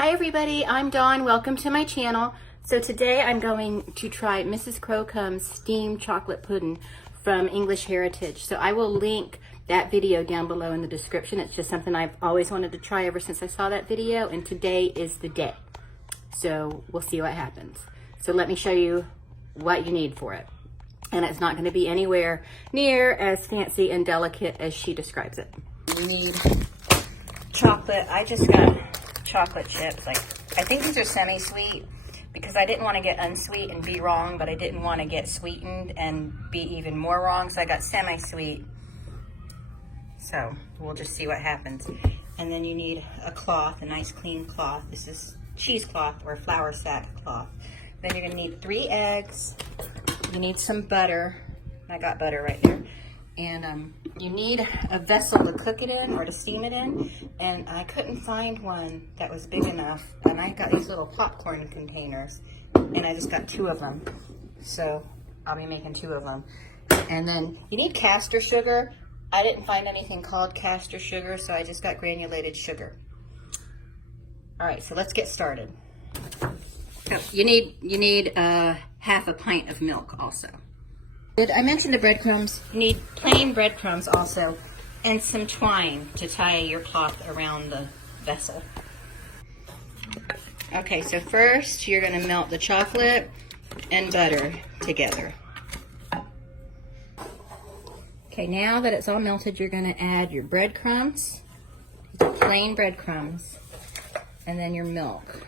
Hi everybody, I'm Dawn. Welcome to my channel. So today I'm going to try Mrs Crocumbe's steamed chocolate pudding from English Heritage. So I will link that video down below in the description. It's just something I've always wanted to try ever since I saw that video, and today is the day. So we'll see what happens. So let me show you what you need for it. And it's not going to be anywhere near as fancy and delicate as she describes it. You need chocolate. I just got chocolate chips. I think these are semi-sweet because I didn't want to get unsweet and be wrong, but I didn't want to get sweetened and be even more wrong, so I got semi-sweet. So we'll just see what happens. And then you need a cloth, a nice clean cloth. This is cheesecloth or flour sack cloth. Then you're going to need 3 eggs. You need some butter. I got butter right there. And you need a vessel to cook it in or to steam it in. And I couldn't find one that was big enough. And I got these little popcorn containers. And I just got 2 of them. So I'll be making 2 of them. And then you need castor sugar. I didn't find anything called castor sugar, so I just got granulated sugar. All right, so let's get started. So you need half a pint of milk also. I mentioned the breadcrumbs. You need plain breadcrumbs also, and some twine to tie your cloth around the vessel. Okay, so first you're going to melt the chocolate and butter together. Okay, now that it's all melted, you're going to add your breadcrumbs, plain breadcrumbs, and then your milk.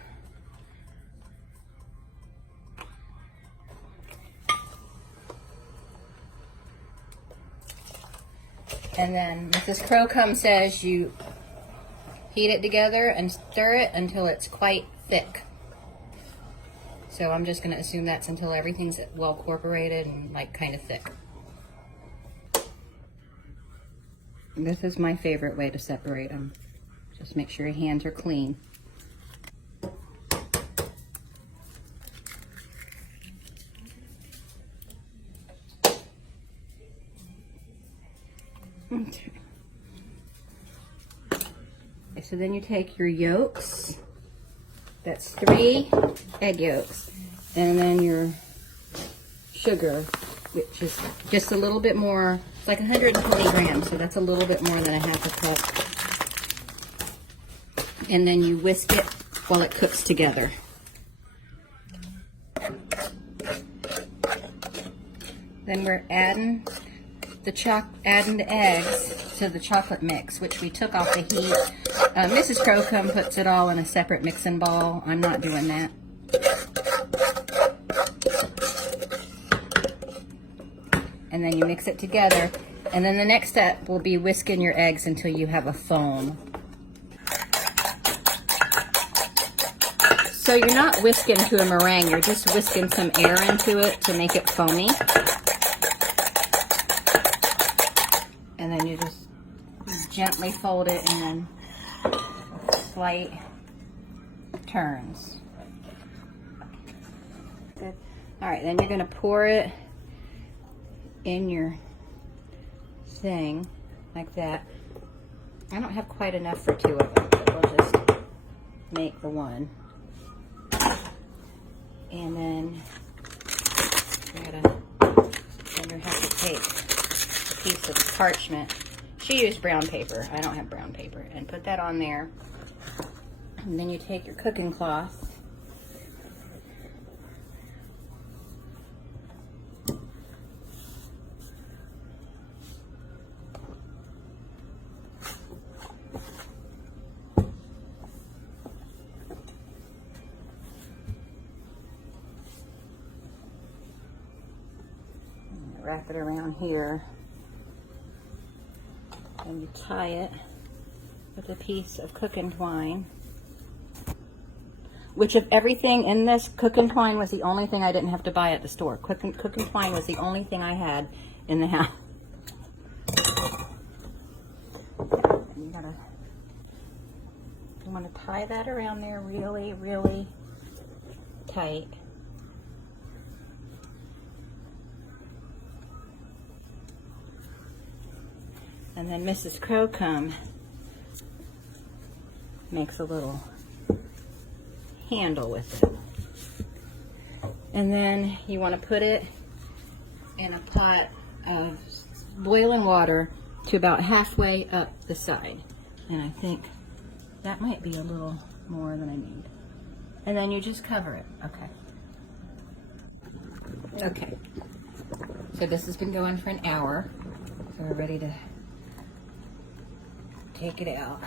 And then Mrs. Crocumbe says you heat it together and stir it until it's quite thick. So I'm just going to assume that's until everything's well incorporated and kind of thick. This is my favorite way to separate them. Just make sure your hands are clean. Okay, so then you take your yolks. That's 3 egg yolks. And then your sugar, which is just a little bit more. It's like 120 grams, so that's a little bit more than a half a cup. And then you whisk it while it cooks together. Then we're adding the eggs to the chocolate mix, which we took off the heat. Mrs. Crocumbe puts it all in a separate mixing bowl. I'm not doing that. And then you mix it together. And then the next step will be whisking your eggs until you have a foam. So you're not whisking to a meringue, you're just whisking some air into it to make it foamy. And then you just gently fold it and then slight turns. Good. All right, then you're going to pour it in your thing like that. I don't have quite enough for 2 of them, but we'll just make the one. And then you have to take a piece of parchment. She used brown paper. I don't have brown paper. And put that on there. And then you take your cooking cloth. Wrap it around here. And you tie it with a piece of cooking twine, which of everything in this, cooking twine was the only thing I didn't have to buy at the store. Cooking twine was the only thing I had in the house. You want to tie that around there really, really tight. And then Mrs. Crocumbe makes a little handle with it. And then you want to put it in a pot of boiling water to about halfway up the side. And I think that might be a little more than I need. And then you just cover it. Okay. So this has been going for an hour. So we're ready to take it out,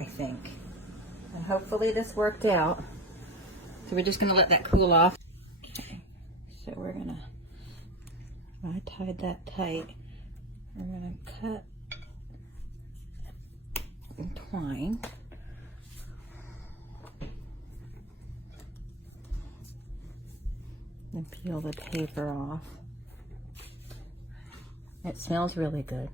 I think. And hopefully this worked out. So we're just gonna let that cool off. Okay. So we're gonna, I tied that tight. We're gonna cut and twine. And peel the paper off. It smells really good.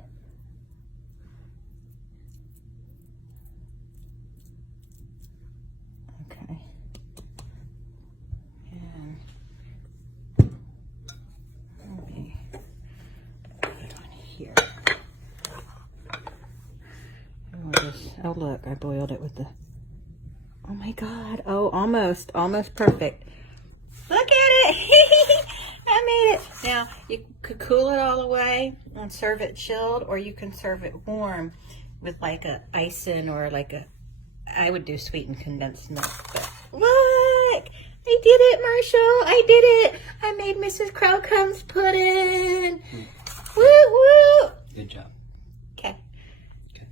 Okay. And let me put it on here. And we'll just, oh look, I boiled it with the, oh my God, oh almost perfect. Look at it! I made it! Now, you could cool it all away and serve it chilled, or you can serve it warm with like a icing or like a, I would do sweetened condensed milk. But look! I did it, Marshall! I did it! I made Mrs. Crocumbe's pudding! Woo woo! Good job. Okay. Okay.